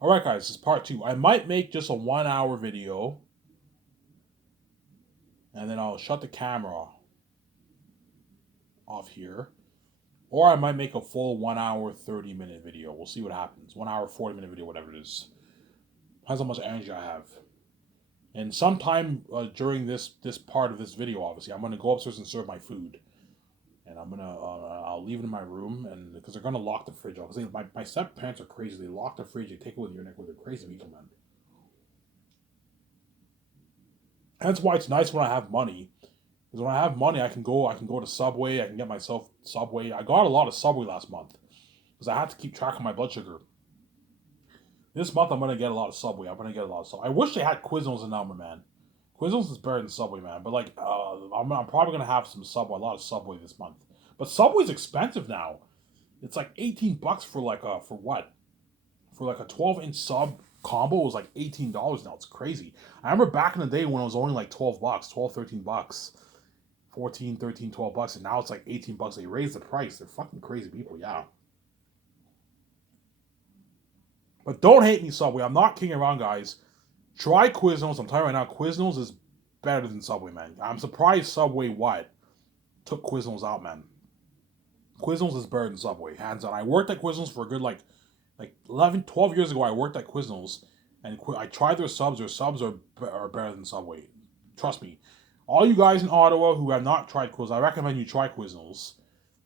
Alright guys, this is part 2. I might make just a 1 hour video. And then I'll shut the camera off here. Or I might make a full 1 hour, 30-minute video. We'll see what happens. 1 hour, 40-minute video, whatever it is. Depends how much energy I have. And sometime during this part of this video, obviously, I'm going to go upstairs and serve my food. And I'm going to, I'll leave it in my room. And because they're going to lock the fridge. Because my step-parents are crazy. They lock the fridge. They take it with your neck with their crazy people, man. That's why it's nice when I have money. Because when I have money, I can go to Subway. I can get myself Subway. I got a lot of Subway last month because I had to keep track of my blood sugar. This month, I'm gonna get a lot of Subway. I'm gonna get a lot of Subway. I wish they had Quiznos in Elmer, man. Quiznos is better than Subway, man. But like, I'm probably gonna have some Subway, a lot of Subway this month. But Subway's expensive now. It's like $18 for like for what? For like a 12-inch sub combo was like $18 now. It's crazy. I remember back in the day when it was only like $12, 12, $13. 14, 13, $12, and now it's like $18. They raised the price. They're fucking crazy people, yeah. But don't hate me, Subway. I'm not kidding around, guys. Try Quiznos. I'm telling you right now, Quiznos is better than Subway, man. I'm surprised Subway took Quiznos out, man. Quiznos is better than Subway, hands down. I worked at Quiznos for a good like 11, 12 years ago. I worked at Quiznos, and I tried their subs. Their subs are better than Subway. Trust me. All you guys in Ottawa who have not tried Quiznos, I recommend you try Quiznos.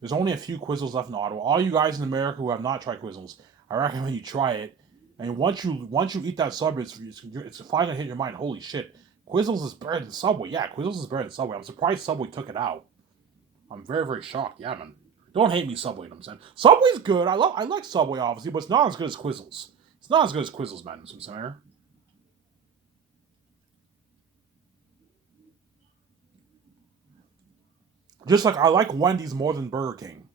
There's only a few Quiznos left in Ottawa. All you guys in America who have not tried Quiznos, I recommend you try it. And once you eat that sub, it's finally gonna hit your mind. Holy shit, Quiznos is better than Subway. Yeah, Quiznos is better than Subway. I'm surprised Subway took it out. I'm very, very shocked. Yeah, man. Don't hate me, Subway. You know what I'm saying? Subway's good. I like Subway obviously, but it's not as good as Quiznos. It's not as good as Quiznos, man. You know what I'm saying? Just like I like Wendy's more than Burger King.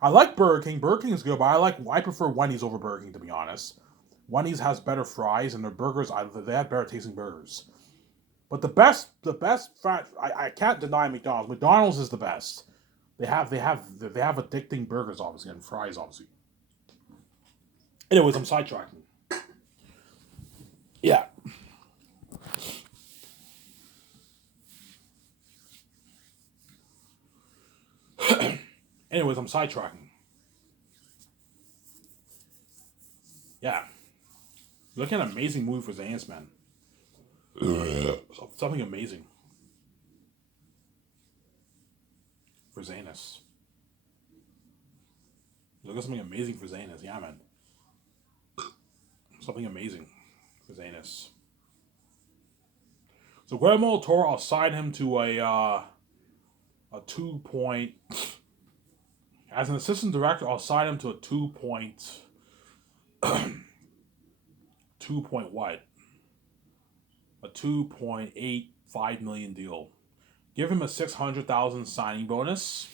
I like Burger King. Burger King is good, but I prefer Wendy's over Burger King, to be honest. Wendy's has better fries and their burgers. They have better tasting burgers. But the best fat. I can't deny McDonald's. McDonald's is the best. They have addicting burgers, obviously, and fries, obviously. Anyways, I'm sidetracking. Yeah. Anyways, I'm sidetracking. Yeah. Look at an amazing movie for Zans, man. Something amazing for Zanus. Look at something amazing for Zanus. Yeah, man. Something amazing for Zanus. So Guillermo del Toro, I'll sign him to a 2 point. As an assistant director, I'll sign him to a 2 point what? A 2.85 million deal. Give him a 600,000 signing bonus.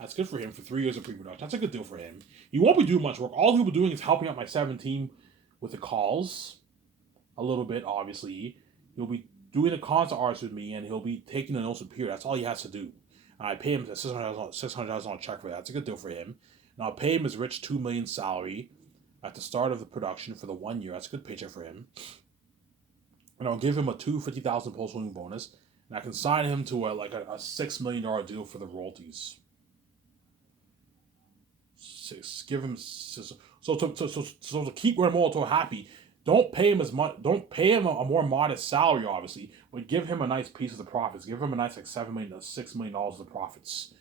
That's good for him for 3 years of pre-production. That's a good deal for him. He won't be doing much work. All he'll be doing is helping out my 17 with the calls. A little bit, obviously. He'll be doing the concert arts with me, and he'll be taking the notes with Peter. That's all he has to do. And I pay him a $600,000 check for that. That's a good deal for him. And I'll pay him his rich $2 million salary at the start of the production for the 1 year. That's a good paycheck for him. And I'll give him a $250,000 post-winning bonus, and I can sign him to a $6 million deal for the royalties. Give him to keep Guillermo happy. Don't pay him as much. Don't pay him a more modest salary, obviously, but give him a nice piece of the profits. Give him a nice like $7 million, $6 million of the profits.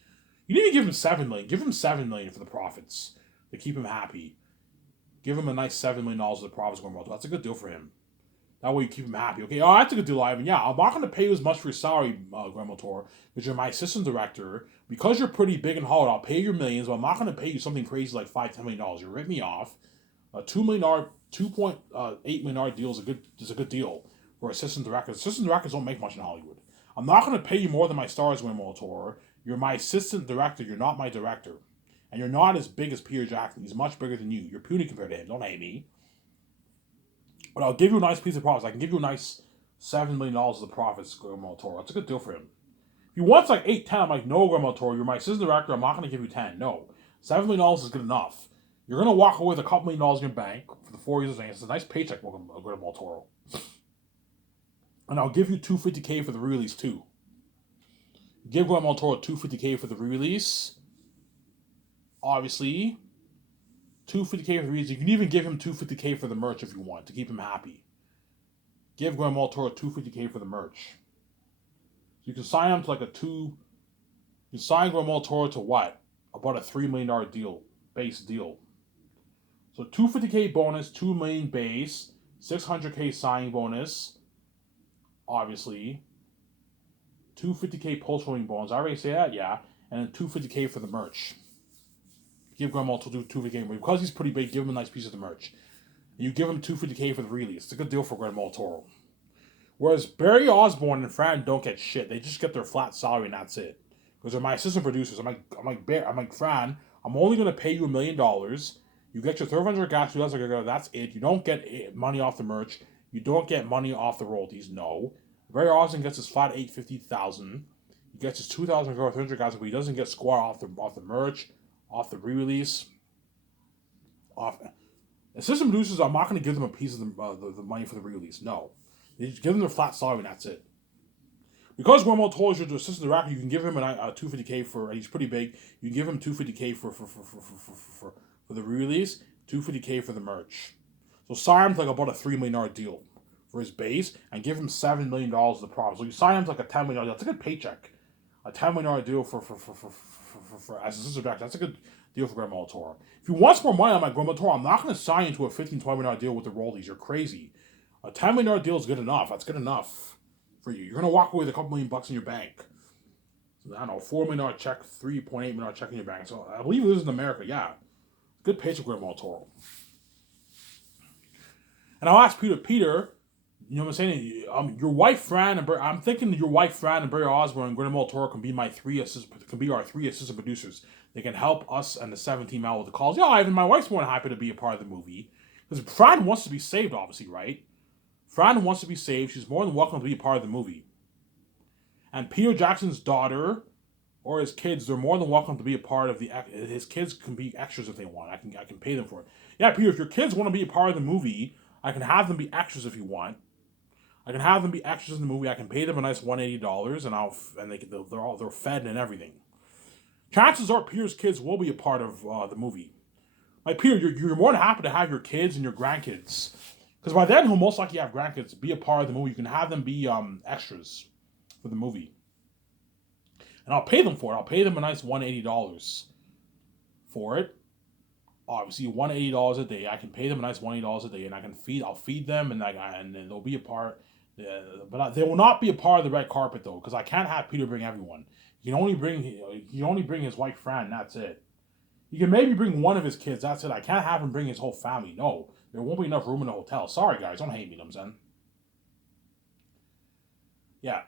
You need to give him $7 million. Give him $7 million for the profits to keep him happy. Give him a nice $7 million of the profits, Guillermo. That's a good deal for him. That way you keep him happy. Okay, oh, that's a good deal, Ivan. Yeah, I'm not going to pay you as much for your salary, Guillermo Toro, because you're my assistant director. Because you're pretty big and Hollywood, I'll pay your millions, but I'm not going to pay you something crazy like $5-10 million. You rip me off. A $2.8 million deal is a good deal for assistant directors. Assistant directors don't make much in Hollywood. I'm not going to pay you more than my stars, Guillermo Toro. You're my assistant director. You're not my director, and you're not as big as Peter Jackson. He's much bigger than you. You're puny compared to him. Don't hate me. But I'll give you a nice piece of profits. I can give you a nice $7 million of the profits, Guillermo Toro. That's a good deal for him. If he wants like 8, 10, I'm like, no, Guillermo Toro, you're my assistant director. I'm not going to give you 10. No. $7 million is good enough. You're going to walk away with a couple $1,000,000 in your bank for the 4 years of Zayn. It's a nice paycheck, Guillermo del Toro. And I'll give you $250K for the re-release too. Give Guillermo del Toro $250K for the re-release. Obviously, $250K for the re-release. You can even give him $250K for the merch if you want to keep him happy. Give Guillermo del Toro $250K for the merch. So you can sign him to like you sign Guillermo del Toro to what? About a $3 million deal, base deal. So $250K bonus, $2 million base, $600K signing bonus. Obviously, $250K post-rolling bonus. I already say that, yeah. And then $250K for the merch. Give Guillermo to do $250K. Because he's pretty big, give him a nice piece of the merch. You give him $250K for the release. It's a good deal for Guillermo del Toro. Whereas Barry Osborne and Fran don't get shit. They just get their flat salary and that's it. Because they're my assistant producers. I'm like Fran, I'm only going to pay you $1 million. You get your 300 gas, that's it. You don't get money off the merch. You don't get money off the royalties. No. Barry Osborne gets his flat $850,000. He gets his 2,000 for 300 gas, but he doesn't get square off the merch, off the re-release. Off assistant producers, I'm not going to give them a piece of the money for the re-release. No. You just give them their flat salary and that's it. Because Guillermo del Toro is your assistant director, you can give him a $250K for. He's pretty big. You can give him $250K for the re-release, $250K for the merch. So sign him to like about a $3 million deal for his base, and give him $7 million of the profit. So you sign him to like a $10 million. That's a good paycheck. A $10 million deal for as assistant director. That's a good deal for Guillermo del Toro. If you want more money on my Guillermo del Toro, I'm not going to sign you to a $15-20 million deal with the royalties. You're crazy. A $10 million deal is good enough. That's good enough for you. You're going to walk away with a couple $1,000,000 in your bank. So, I don't know, $4 million check, $3.8 million check in your bank. So I believe it is in America, yeah. Good paycheck, Guillermo del Toro. And I'll ask Peter, you know what I'm saying? Your wife Fran and I'm thinking your wife Fran and Barry Osborne and Guillermo del Toro can be our 3 assistant producers. They can help us and the 17 out with the calls. Yeah, Ivan, my wife's more than happy to be a part of the movie. Because Fran wants to be saved, obviously, right? Fran wants to be saved. She's more than welcome to be a part of the movie. And Peter Jackson's daughter or his kids, they're more than welcome to be a part of his kids can be extras if they want. I can pay them for it. Yeah, Peter, if your kids want to be a part of the movie, I can have them be extras if you want. I can have them be extras in the movie. I can pay them a nice $180 and they're fed and everything. Chances are Peter's kids will be a part of the movie. Like Peter, you're more than happy to have your kids and your grandkids. Because by then, he'll most likely have grandkids be a part of the movie. You can have them be extras for the movie. And I'll pay them for it. I'll pay them a nice $180 for it. Obviously, $180 a day. I can pay them a nice $180 a day, and I'll feed them, and then they'll be a part. But they will not be a part of the red carpet though, because I can't have Peter bring everyone. He can only bring his wife Fran. And that's it. He can maybe bring one of his kids. That's it. I can't have him bring his whole family. No. There won't be enough room in the hotel. Sorry, guys. Don't hate me, you know what I'm saying? Yeah.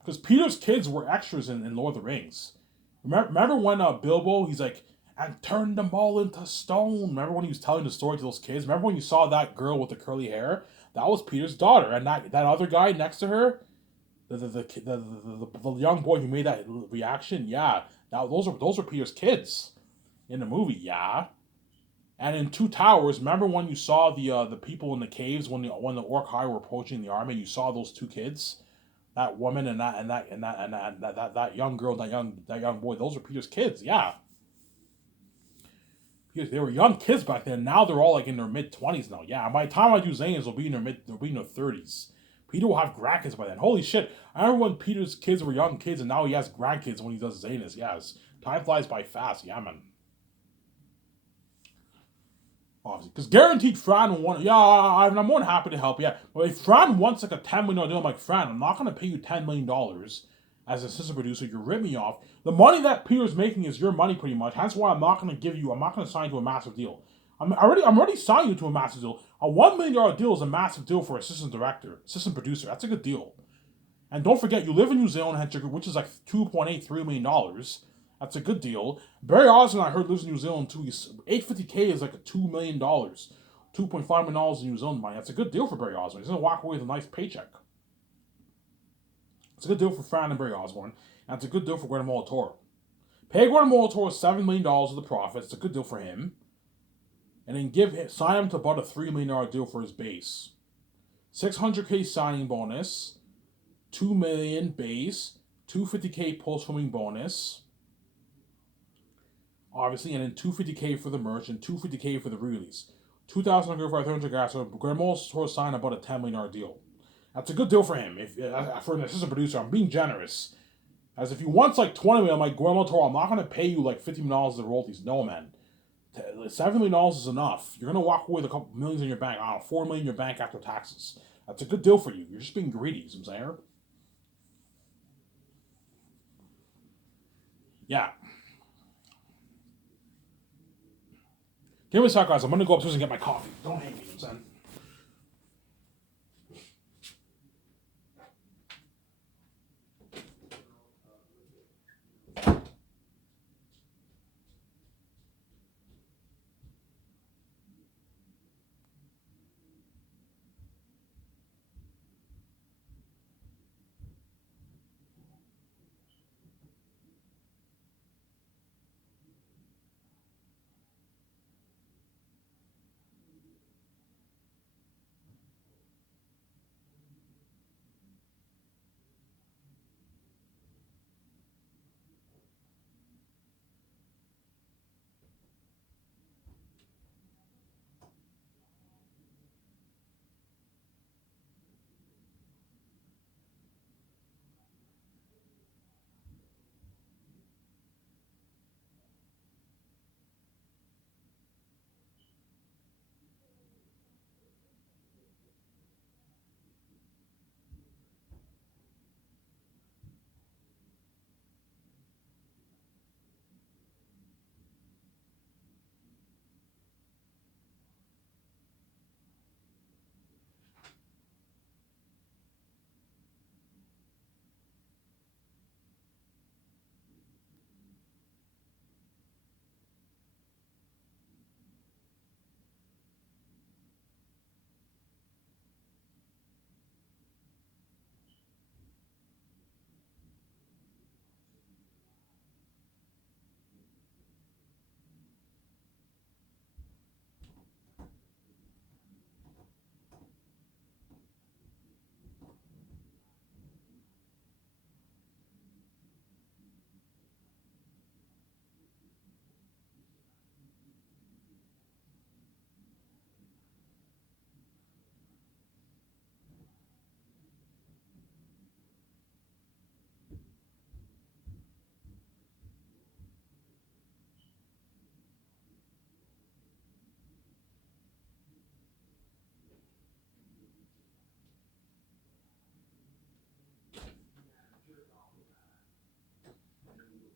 Because Peter's kids were extras in Lord of the Rings. Remember when Bilbo, he's like, and turned them all into stone. Remember when he was telling the story to those kids? Remember when you saw that girl with the curly hair? That was Peter's daughter. And that other guy next to her, the young boy who made that reaction, yeah. Those are Peter's kids in the movie, yeah. And in Two Towers, remember when you saw the people in the caves when the Orc-hai were approaching the army? You saw those two kids, that woman and that young girl, that young boy. Those are Peter's kids, yeah. Because they were young kids back then. Now they're all like in their mid-20s now. Yeah, by the time I do Zanes, they'll be in their 30s. Peter will have grandkids by then. Holy shit! I remember when Peter's kids were young kids, and now he has grandkids when he does Zanes. Yes, time flies by fast. Yeah, man. Obviously, because guaranteed Fran will want. Yeah, I'm more than happy to help. Yeah, but if Fran wants like a $10 million deal, I'm like, Fran, I'm not going to pay you $10 million as an assistant producer. You're ripping me off. The money that Peter's making is your money, pretty much. Hence why I'm not going to sign you to a massive deal. I'm already signing you to a massive deal. A $1 million deal is a massive deal for assistant producer. That's a good deal. And don't forget, you live in New Zealand, which is like $2.83 million. That's a good deal. Barry Osborne, I heard, lives in New Zealand too. $850K is like a $2 million. $2.5 million in New Zealand money. That's a good deal for Barry Osborne. He's going to walk away with a nice paycheck. It's a good deal for Fran and Barry Osborne. And it's a good deal for Guillermo del Toro. Pay Guillermo del Toro $7 million of the profit. It's a good deal for him. and then sign him to about a $3 million deal for his base. $600K signing bonus, $2 million base, $250K post-filming bonus, obviously, and then $250K for the merch and $250K for the release. $2,000 for 300 guys. So Guillermo Toro signed about a $10 million deal. That's a good deal for him. If for an assistant producer, I'm being generous. As if he wants like $20 million, I'm like, Guillermo Toro, I'm not going to pay you like $50 million of royalties. No, man. $7 million is enough. You're going to walk away with a couple millions in your bank. I don't know, $4 million in your bank after taxes. That's a good deal for you. You're just being greedy, you know what I'm saying? Yeah. Give me a sec, guys. I'm going to go upstairs and get my coffee. Don't hate me, you know what I'm saying?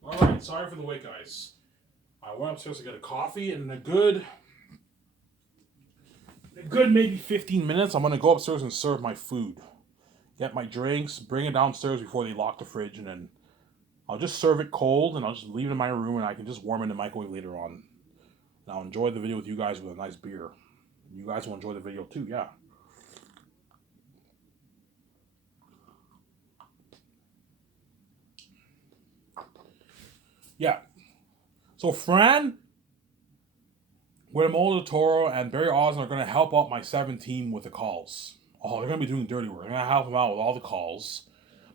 Alright, sorry for the wait, guys. I went upstairs to get a coffee, and in a good maybe 15 minutes, I'm going to go upstairs and serve my food. Get my drinks, bring it downstairs before they lock the fridge, and then I'll just serve it cold, and I'll just leave it in my room, and I can just warm it in the microwave later on. And I'll enjoy the video with you guys with a nice beer. You guys will enjoy the video too, yeah. Yeah. So Fran, Guillermo del Toro, and Barry Osmond are going to help out my 7 team with the calls. Oh, they're going to be doing dirty work. They're going to help them out with all the calls.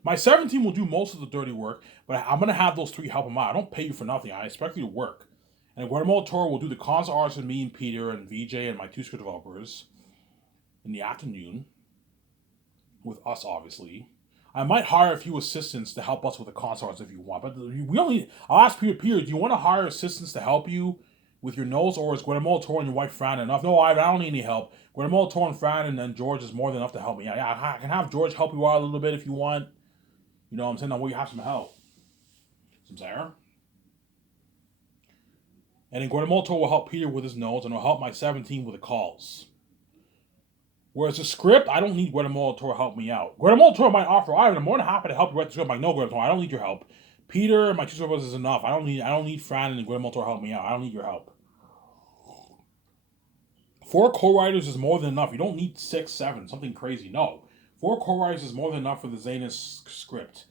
My 7 team will do most of the dirty work, but I'm going to have those 3 help them out. I don't pay you for nothing. I expect you to work. And Guillermo del Toro will do the console arts with me and Peter and VJ and my 2 script developers in the afternoon. With us, obviously. I might hire a few assistants to help us with the console arts if you want. But we only. I'll ask Peter, do you want to hire assistants to help you with your notes, or is Guillermo del Toro and your wife Fran enough? No, I don't need any help. Guillermo del Toro and Fran and then George is more than enough to help me. Yeah, I can have George help you out a little bit if you want. You know what I'm saying? Now, will you have some help? Some Sarah? And then Guillermo del Toro will help Peter with his notes, and will help my 17 with the calls. Whereas the script, I don't need Guillermo del Toro to help me out. Guillermo del Toro might offer, I'm more than happy to help you write the script. I'm like, no, Guillermo del Toro, I don't need your help. Peter and my 2 script is enough. I don't need Fran and Guillermo del Toro to help me out. I don't need your help. 4 co-writers is more than enough. You don't need 6, 7, something crazy. No. 4 co-writers is more than enough for the Zanus script.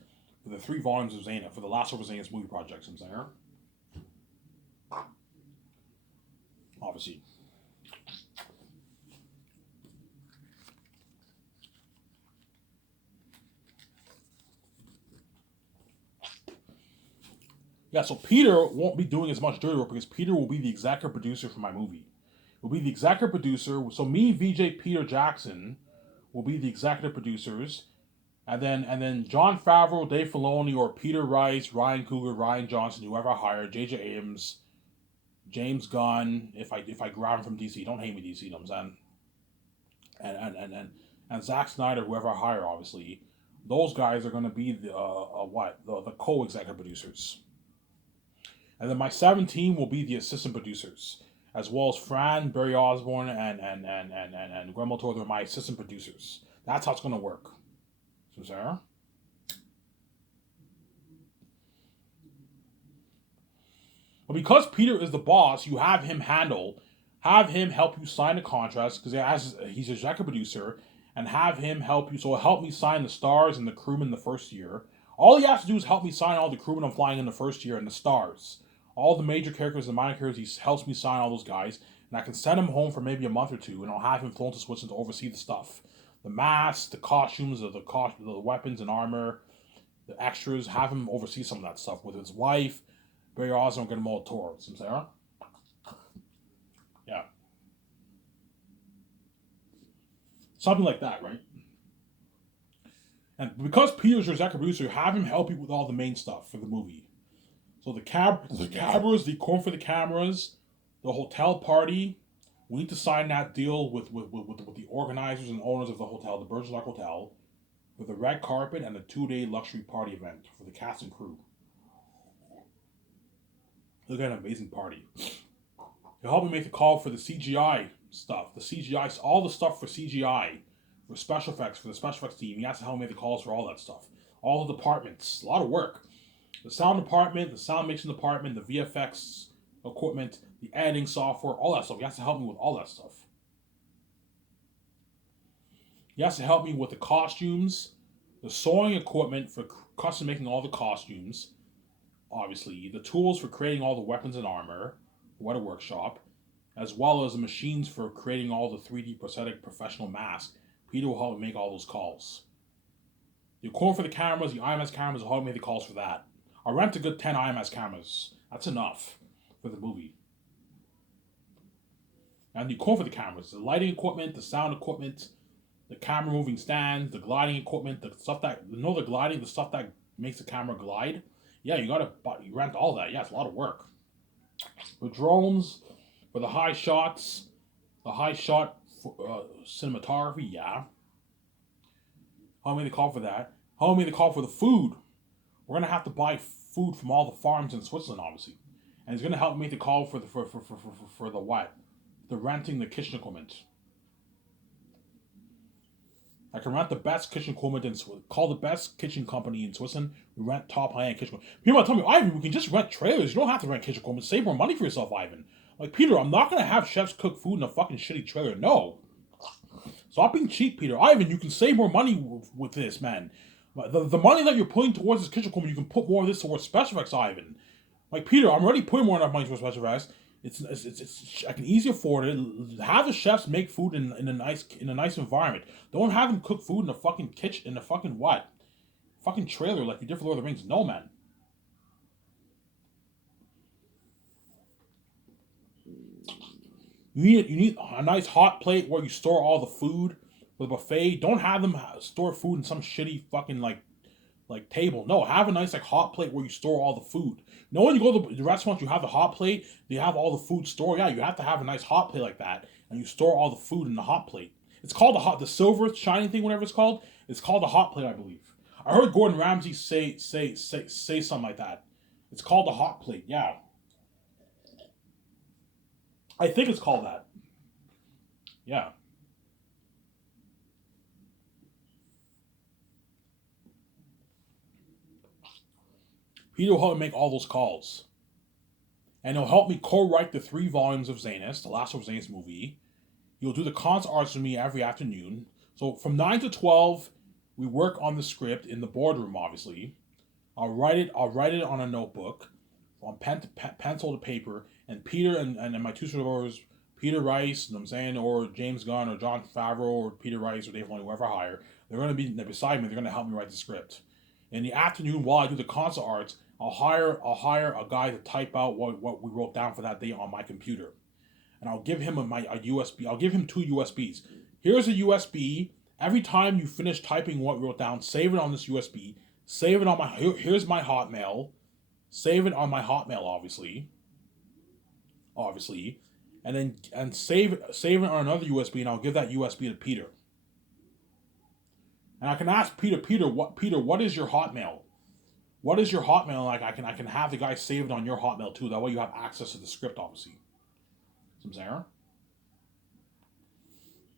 For the 3 volumes of Zana, for the Last of Zanus movie projects, I'm saying. Obviously. Yeah, so Peter won't be doing as much dirty work because Peter will be the executive producer for my movie. Will be the executive producer. So me, VJ, Peter Jackson will be the executive producers, and then Jon Favreau, Dave Filoni, or Peter Rice, Ryan Coogler, Ryan Johnson, whoever I hire, J.J. Abrams, James Gunn. If I grab him from DC, don't hate me, DC. You know what I'm saying? And Zack Snyder, whoever I hire, obviously, those guys are going to be the co-executive producers. And then my 17 will be the assistant producers, as well as Fran, Barry Osborne, and Graham Del Toro, my assistant producers. That's how it's going to work. So, Sarah? But because Peter is the boss, you have him help you sign the contracts because he's a executive producer, and have him help you. So help me sign the stars and the crewmen the first year. All he has to do is help me sign all the crewmen I'm flying in the first year and the stars. All the major characters and minor characters, he helps me sign all those guys, and I can send him home for maybe a month or two, and I'll have him flown to Switzerland to oversee the stuff, the masks, the costumes, the weapons and armor, the extras. Have him oversee some of that stuff with his wife, Barry Osborne, get him all tours. Sarah, yeah, something like that, right? And because Peter's your executive producer, have him help you with all the main stuff for the movie. So the cameras, the equipment for the cameras, the hotel party. We need to sign that deal with the organizers and owners of the hotel, the Bergerac Hotel, with the red carpet and the 2-day luxury party event for the cast and crew. Look at an amazing party. He'll help me make the call for the CGI stuff, the CGI, all the stuff for CGI, for special effects, for the special effects team. He has to help me make the calls for all that stuff. All the departments, a lot of work. The sound department, the sound mixing department, the VFX equipment, the editing software, all that stuff. He has to help me with all that stuff. He has to help me with the costumes, the sewing equipment for custom making all the costumes, obviously, the tools for creating all the weapons and armor, what a workshop, as well as the machines for creating all the 3D prosthetic professional masks. Peter will help me make all those calls. The equipment for the cameras, the IMS cameras, will help me make the calls for that. I'll rent a good 10 IMS cameras. That's enough for the movie. And the equipment for the cameras, the lighting equipment, the sound equipment, the camera moving stands, the gliding equipment, the stuff that, the gliding, the stuff that makes the camera glide. Yeah, you rent all that. Yeah, it's a lot of work. The drones, for the high shots, the high shot cinematography, yeah. How many they call for that? How many they call for the food? We're gonna have to buy food from all the farms in Switzerland, obviously, and he's gonna help me make the call for the what? The renting the kitchen equipment. I can rent the best kitchen equipment in Switzerland. Call the best kitchen company in Switzerland. We rent top high-end kitchen equipment. People tell me, Ivan, we can just rent trailers. You don't have to rent kitchen equipment. Save more money for yourself, Ivan. Like, Peter, I'm not going to have chefs cook food in a fucking shitty trailer. No. Stop being cheap, Peter. Ivan, you can save more money with this, man. The money that you're putting towards this kitchen equipment, you can put more of this towards special effects, Ivan. Like, Peter, I'm already putting more enough money towards special effects. It's I can easily afford it. Have the chefs make food in a nice environment. Don't have them cook food in a fucking kitchen in a fucking what? Fucking trailer like you did for Lord of the Rings. No, man. You need a nice hot plate where you store all the food for the buffet. Don't have them store food in some shitty fucking like table. No, have a nice like hot plate where you store all the food. No, when you go to the restaurant, you have the hot plate. You have all the food stored. Yeah, you have to have a nice hot plate like that, and you store all the food in the hot plate. It's called the silver shiny thing, whatever it's called. It's called the hot plate, I believe. I heard Gordon Ramsay say something like that. It's called the hot plate. Yeah, I think it's called that. Yeah. Peter will help me make all those calls. And he'll help me co-write the 3 volumes of Zanus, the last of Zanus movie. He'll do the concept arts with me every afternoon. So from 9 to 12, we work on the script in the boardroom, obviously. I'll write it on a notebook, on pencil to paper, and Peter and my two supporters, Peter Rice, you know what I'm saying, or James Gunn, or Jon Favreau, or Peter Rice, or Dave Filoni, whoever I hire, they're going to be beside me. They're going to help me write the script. In the afternoon, while I do the concept arts, I'll hire a guy to type out what we wrote down for that day on my computer, and I'll give him a USB. I'll give him 2 USBs. Here's a USB. Every time you finish typing what we wrote down, save it on this USB. Save it on my here's my Hotmail. Save it on my Hotmail, obviously, and save it on another USB, and I'll give that USB to Peter. And I can ask Peter, what is your Hotmail? What is your Hotmail? Like I can have the guy save it on your Hotmail too. That way you have access to the script, obviously. See what I'm saying?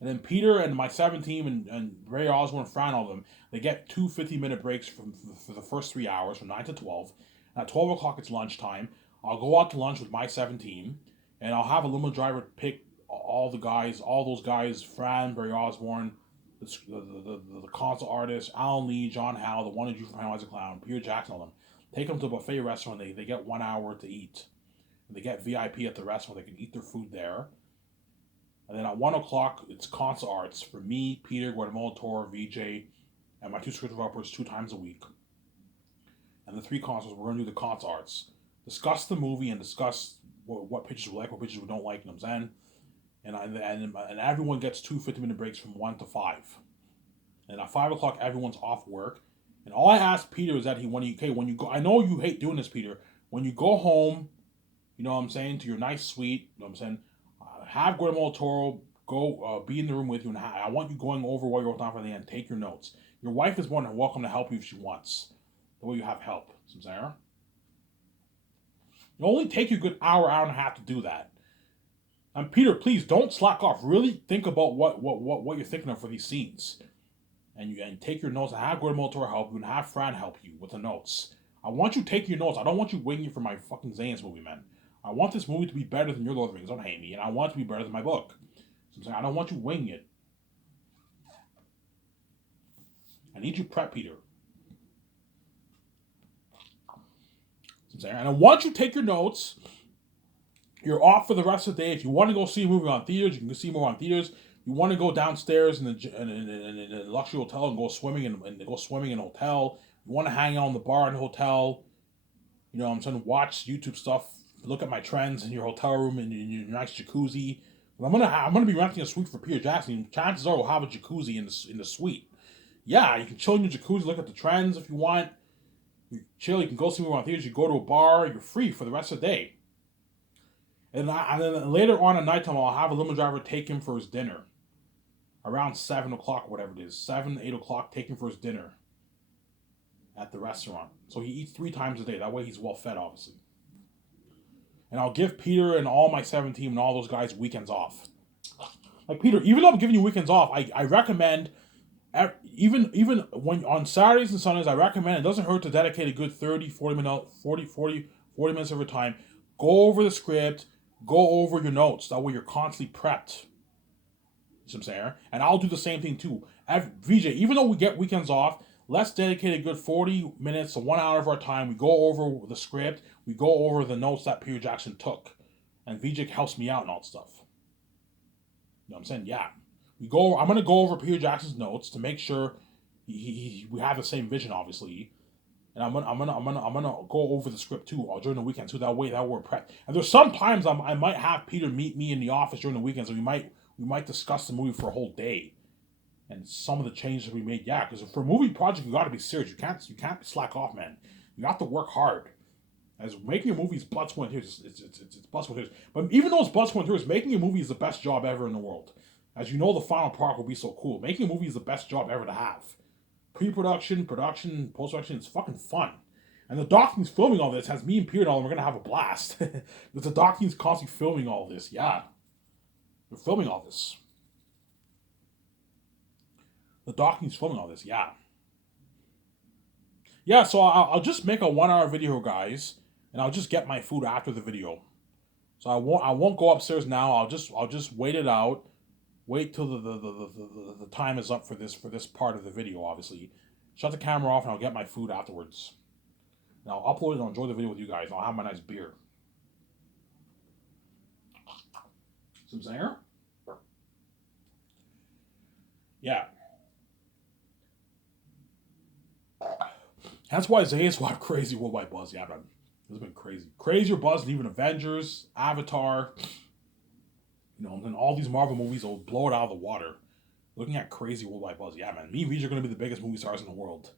And then Peter and my 17 and Ray Osborne, Fran, all of them, they get 2 50-minute breaks for the first 3 hours, from 9 to 12. And at 12 o'clock, it's lunchtime. I'll go out to lunch with my 17, and I'll have a limo driver pick all those guys, Fran, Barry Osborne, the concert artist, Alan Lee, John Howe, the one who drew from Pennywise the Clown, Peter Jackson, all them. Take them to a buffet restaurant. They get 1 hour to eat. And they get VIP at the restaurant. They can eat their food there. And then at 1 o'clock, it's concert arts for me, Peter, Guatemala Toro, VJ, and my 2 script developers 2 times a week. And the 3 concerts, we're going to do the concert arts. Discuss the movie and discuss what pictures we like, what pictures we don't like, you know what I'm saying? And everyone gets 2 50-minute breaks from 1 to 5. And at 5 o'clock, everyone's off work. And all I ask Peter is that when you go, I know you hate doing this, Peter. When you go home, you know what I'm saying, to your nice suite, you know what I'm saying, have Guillermo Toro go be in the room with you, and I want you going over what you wrote down for the end. Take your notes. Your wife is more than welcome to help you if she wants. The way you have help. See what I'm saying? It'll only take you a good hour and a half to do that. And Peter, please don't slack off. Really think about what you're thinking of for these scenes. And take your notes, and have Guillermo Toro help you, and have Fran help you with the notes. I want you taking your notes. I don't want you winging it for my fucking Zane's movie, man. I want this movie to be better than your Lord of the Rings. Don't hate me. And I want it to be better than my book. So I'm saying, I don't want you winging it. I need you prep, Peter. So I'm saying, and I want you to take your notes. You're off for the rest of the day. If you want to go see a movie on theaters, you can go see more on theaters. You want to go downstairs in the luxury hotel and go swimming in a hotel. You want to hang out in the bar in the hotel. You know what I'm saying? Watch YouTube stuff. Look at my trends in your hotel room and in your nice jacuzzi. I'm gonna be renting a suite for Peter Jackson. Chances are we'll have a jacuzzi in the suite. Yeah, you can chill in your jacuzzi, look at the trends if you want. You chill. You can go somewhere on theaters. You go to a bar. You're free for the rest of the day. And then later on at nighttime, I'll have a limo driver take him for his dinner. Around 7 o'clock, whatever it is, 7, 8 o'clock, take him for his dinner at the restaurant. So he eats 3 times a day. That way he's well fed, obviously. And I'll give Peter and all my 17 and all those guys weekends off. Like, Peter, even though I'm giving you weekends off, I recommend, even when on Saturdays and Sundays, I recommend, it doesn't hurt to dedicate a good 40 minutes of your time. Go over the script, go over your notes. That way you're constantly prepped. You know what I'm saying? And I'll do the same thing too. VJ, even though we get weekends off, let's dedicate a good 40 minutes to 1 hour of our time. We go over the script. We go over the notes that Peter Jackson took. And VJ helps me out and all that stuff. You know what I'm saying? Yeah. I'm going to go over Peter Jackson's notes to make sure we have the same vision, obviously. And I'm gonna go over the script too during the weekend too. That way we're prepped. And there's sometimes I might have Peter meet me in the office during the weekends, and we might discuss the movie for a whole day. And some of the changes we made, yeah, because for a movie project, you got to be serious. You can't slack off, man. You have to work hard. As making a movie is blood, sweat, and tears. It's blood, sweat, and tears. But even though it's blood, sweat, and tears, making a movie is the best job ever in the world. As you know, the final product will be so cool. Making a movie is the best job ever to have. Pre-production, production, post-production, it's fucking fun. And the Dockings filming all this has me and Peter and all, and we're gonna have a blast. Because the Dockings constantly filming all this, yeah. We're filming all this. The Dockings filming all this, yeah. Yeah, so I'll just make a 1 hour video, guys, and I'll just get my food after the video. So I won't go upstairs now. I'll just wait it out. Wait till the time is up for this part of the video, obviously. Shut the camera off and I'll get my food afterwards. And I'll upload it and I'll enjoy the video with you guys. And I'll have my nice beer. Some singer? Yeah. That's why Zayas will have crazy worldwide buzz. Yeah, man. It's been crazy. Crazier buzz than even Avengers, Avatar, and all these Marvel movies will blow it out of the water. Looking at crazy worldwide buzz. Yeah, man. Me and Vij are going to be the biggest movie stars in the world.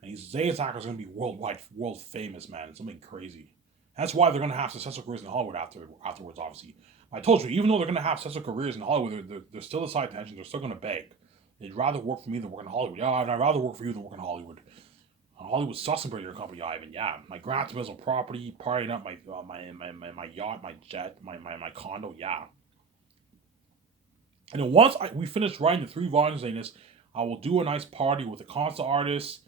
And these Zayas actors are going to be world famous, man. It's something crazy. That's why they're going to have successful careers in Hollywood afterwards, obviously. I told you, even though they're going to have successful careers in Hollywood, they're still a side tension. They're still going to beg. They'd rather work for me than work in Hollywood. Yeah, I'd rather work for you than work in Hollywood. Hollywood Sussenberg, your company, Ivan. Yeah, my Grand Theft property, partying up my yacht, my jet, my condo. Yeah. And then once we finish writing the 3 volumes in this, I will do a nice party with the concert artists,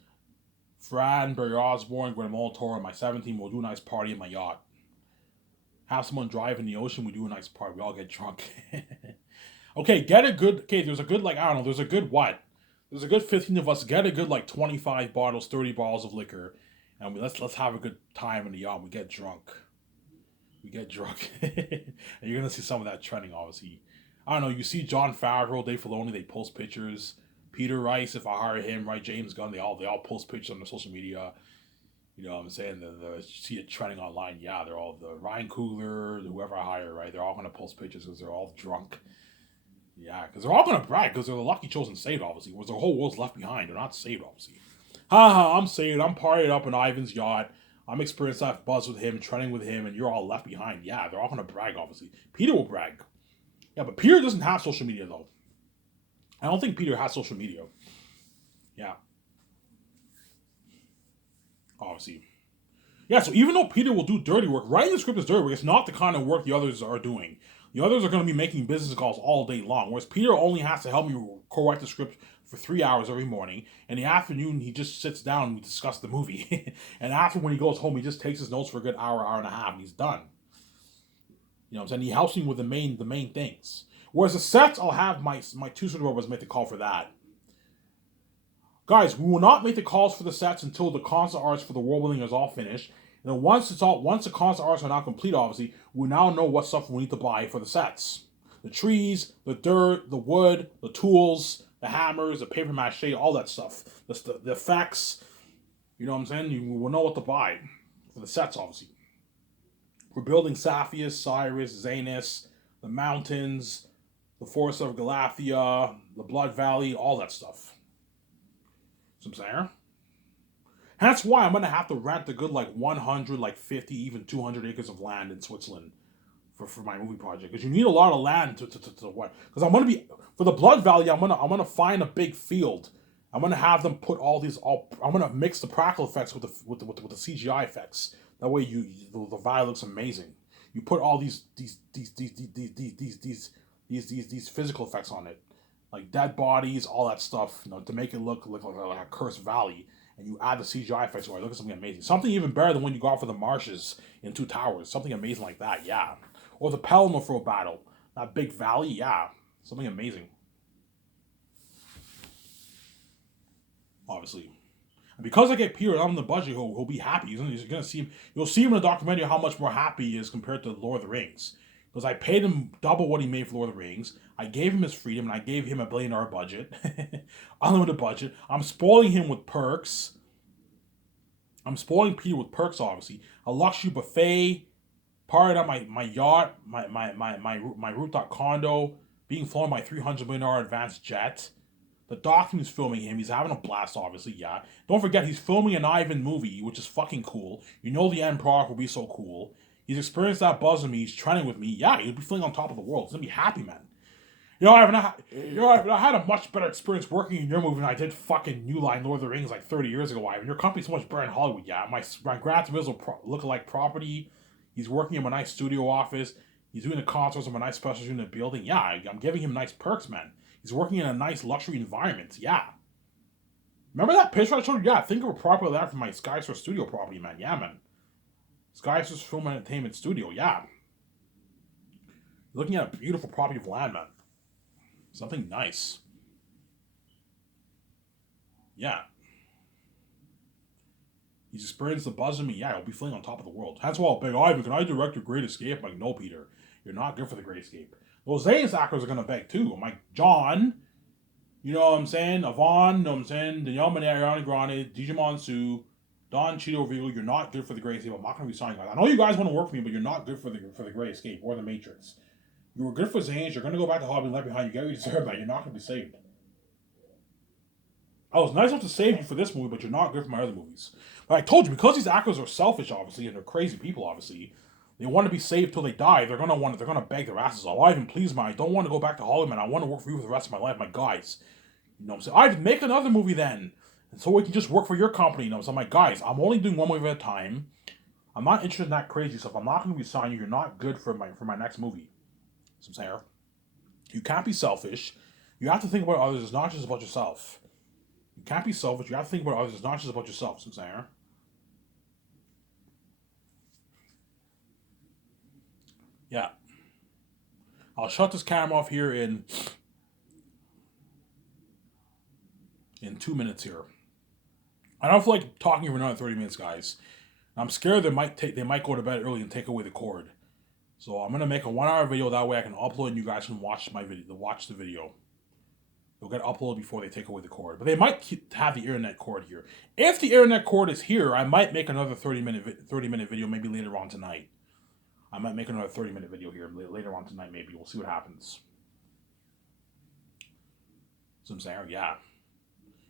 Fran, Barry Osborne, Gwen Molitor, and my 17. We'll do a nice party in my yacht. Have someone drive in the ocean. We do a nice party. We all get drunk. Okay, there's a good, I don't know, there's a good what? There's a good 15 of us. Get a good 25 bottles, 30 bottles of liquor, and let's have a good time in the yacht. We get drunk. And you're gonna see some of that trending, obviously. I don't know. You see Jon Favreau, Dave Filoni, they post pictures. Peter Rice, if I hire him, right? James Gunn, they all post pictures on their social media. You know what I'm saying? You see it trending online. Yeah, they're all the Ryan Coogler, whoever I hire, right? They're all gonna post pictures because they're all drunk. Yeah, because they're all going to brag because they're the lucky chosen saved, obviously. Whereas the whole world's left behind. They're not saved, obviously. Haha, I'm saved. I'm partied up in Ivan's yacht. I'm experienced that buzz with him, trending with him, and you're all left behind. Yeah, they're all going to brag, obviously. Peter will brag. Yeah, but Peter doesn't have social media, though. I don't think Peter has social media. Yeah. Obviously. Yeah, so even though Peter will do dirty work, writing the script is dirty work. It's not the kind of work the others are doing. The others are going to be making business calls all day long, whereas Peter only has to help me co-write the script for 3 hours every morning. In the afternoon, he just sits down and we discuss the movie. And after, when he goes home, he just takes his notes for a good hour and a half, and he's done. You know what I'm saying? He helps me with the main things. Whereas the sets, I'll have my 2 robots make the call for that. Guys, we will not make the calls for the sets until the concept arts for the world building is all finished. And then once the concept arts are now complete, obviously, we now know what stuff we need to buy for the sets. The trees, the dirt, the wood, the tools, the hammers, the paper mache, all that stuff. The effects, you know what I'm saying? We will know what to buy for the sets, obviously. We're building Saphius, Cyrus, Zanus, the mountains, the Forest of Galathia, the Blood Valley, all that stuff. So I'm saying? That's why I'm going to have to rent a good 100, 50, even 200 acres of land in Switzerland for my movie project. Because you need a lot of land to what? Because I'm going to be, for the Blood Valley, I'm going to find a big field. I'm going to have them put I'm going to mix the practical effects with the CGI effects. That way the valley looks amazing. You put all these physical effects on it. Like dead bodies, all that stuff, to make it look like a cursed valley. And you add the CGI effects where it looks something amazing. Something even better than when you go out for the marshes in Two Towers. Something amazing like that, yeah. Or the Pelennor battle. That big valley, yeah. Something amazing. Obviously. And because I get Peter on the budget, he'll be happy. He's gonna see him. You'll see him in the documentary how much more happy he is compared to Lord of the Rings. Because I paid him double what he made for Lord of the Rings. I gave him his freedom, and I gave him $1 billion budget. Unlimited budget. I'm spoiling him with perks. I'm spoiling Peter with perks, obviously. A luxury buffet, party on my yacht, my rooftop condo, being flown by $300 million advanced jet. The document's filming him. He's having a blast, obviously, yeah. Don't forget, he's filming an Ivan movie, which is fucking cool. You know the end product will be so cool. He's experienced that buzz with me. He's training with me. Yeah, he'll be feeling on top of the world. He's going to be happy, man. Ivan, I had a much better experience working in your movie than I did fucking New Line Lord of the Rings 30 years ago, Ivan. Your company's so much better in Hollywood, yeah. My Grand look-alike property. He's working in a nice studio office. He's doing the concerts in a nice special unit building. Yeah, I'm giving him nice perks, man. He's working in a nice luxury environment. Yeah. Remember that picture I showed you? Yeah, think of a property like that for my Skysource studio property, man. Yeah, man. Skysource Film Entertainment Studio. Yeah. Looking at a beautiful property of land, man. Something nice. Yeah. He's experienced the buzz in me. Yeah, he'll be feeling on top of the world. That's why I'll beg, Ivan, can I direct your Great Escape? I'm like, no, Peter. You're not good for the Great Escape. Those Zayas actors are going to beg, too. I'm like, John, you know what I'm saying? Yvonne, you know what I'm saying? Danielle Monae, Ariana Grande, DJ Monsu, Don Cheeto Regal, you're not good for the Great Escape. I'm not going to be signing guys. I know you guys want to work for me, but you're not good for the Great Escape or the Matrix. You were good for Zane's. You're going to go back to Hobby and Left Behind. You get what you deserve, man. You're not going to be saved. I was nice enough to save you for this movie, but you're not good for my other movies. But I told you, because these actors are selfish, obviously, and they're crazy people, obviously, they want to be saved till they die. They're gonna beg their asses off. Ivan, please, man, I don't want to go back to Hollywood, man. I want to work for you for the rest of my life, my guys. You know what I'm saying? Ivan, make another movie then. And so we can just work for your company. You know, so I'm like, guys, I'm only doing one movie at a time. I'm not interested in that crazy stuff. I'm not going to be signing you. You're not good for my next movie. So I'm saying, you can't be selfish. You have to think about others. It's not just about yourself. You can't be selfish. You have to think about others. It's not just about yourself. So I'm saying, yeah. I'll shut this camera off here in 2 minutes here. I don't feel like talking for another 30 minutes, guys. I'm scared they might go to bed early and take away the cord. So I'm gonna make a 1-hour video, that way I can upload and you guys can watch my video. Watch the video. It'll get uploaded before they take away the cord. But they might have the internet cord here. If the internet cord is here, I might make another 30-minute video maybe later on tonight. I might make another 30-minute video here later on tonight maybe. We'll see what happens. So I'm saying, yeah.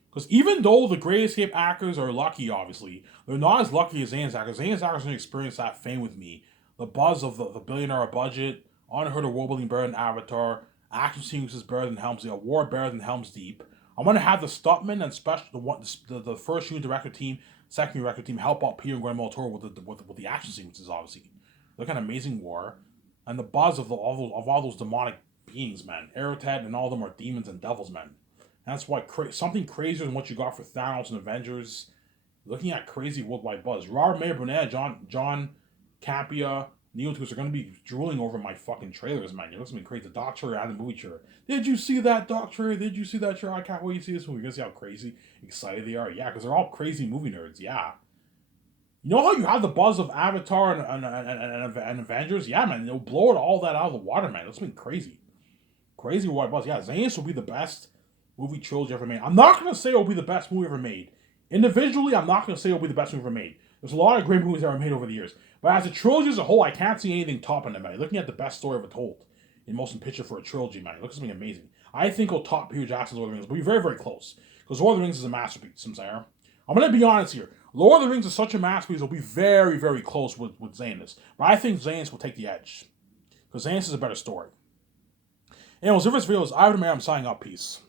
Because even though the Great Escape actors are lucky, obviously, they're not as lucky as Zane's actors. Zane's actors didn't experience that fame with me. The buzz of the billion-dollar budget, unheard of world-building better than Avatar, action sequences better than Helm's Deep, a war better than Helm's Deep. I'm going to have the stuntmen and the first unit director team, second unit director team help out Peter and Guillermo del Toro with the action sequences, obviously. Look at Amazing War. And the buzz of all those demonic beings, man. Erotad and all of them are demons and devils, man. That's why something crazier than what you got for Thanos and Avengers. Looking at crazy worldwide buzz. Robert Mayer Burnett, John Campea, Neil Toots are going to be drooling over my fucking trailers, man. You're listening to me crazy. The Doc trailer and the movie trailer. Did you see that Doc trailer? Did you see that trailer? I can't wait to see this movie. You're going to see how crazy excited they are. Yeah, because they're all crazy movie nerds. Yeah. You know how you have the buzz of Avatar and Avengers? Yeah, man. They'll blow all that out of the water, man. It's been crazy. Crazy wide buzz. Yeah, Zane's will be the best movie trilogy ever made. I'm not going to say it'll be the best movie ever made. Individually, I'm not going to say it'll be the best movie ever made. There's a lot of great movies that were made over the years. But as a trilogy as a whole, I can't see anything topping it, man. Looking at the best story ever told in motion picture for a trilogy, man. It looks something amazing. I think it'll top Peter Jackson's Lord of the Rings. But be very, very close. Because Lord of the Rings is a masterpiece, I'm saying. I'm going to be honest here. Lord of the Rings is such a masterpiece, it'll be very, very close with Zanus. But I think Zanus will take the edge. Because Zanus is a better story. Anyways, if this video is Ivan Mayer, I'm signing up. Peace.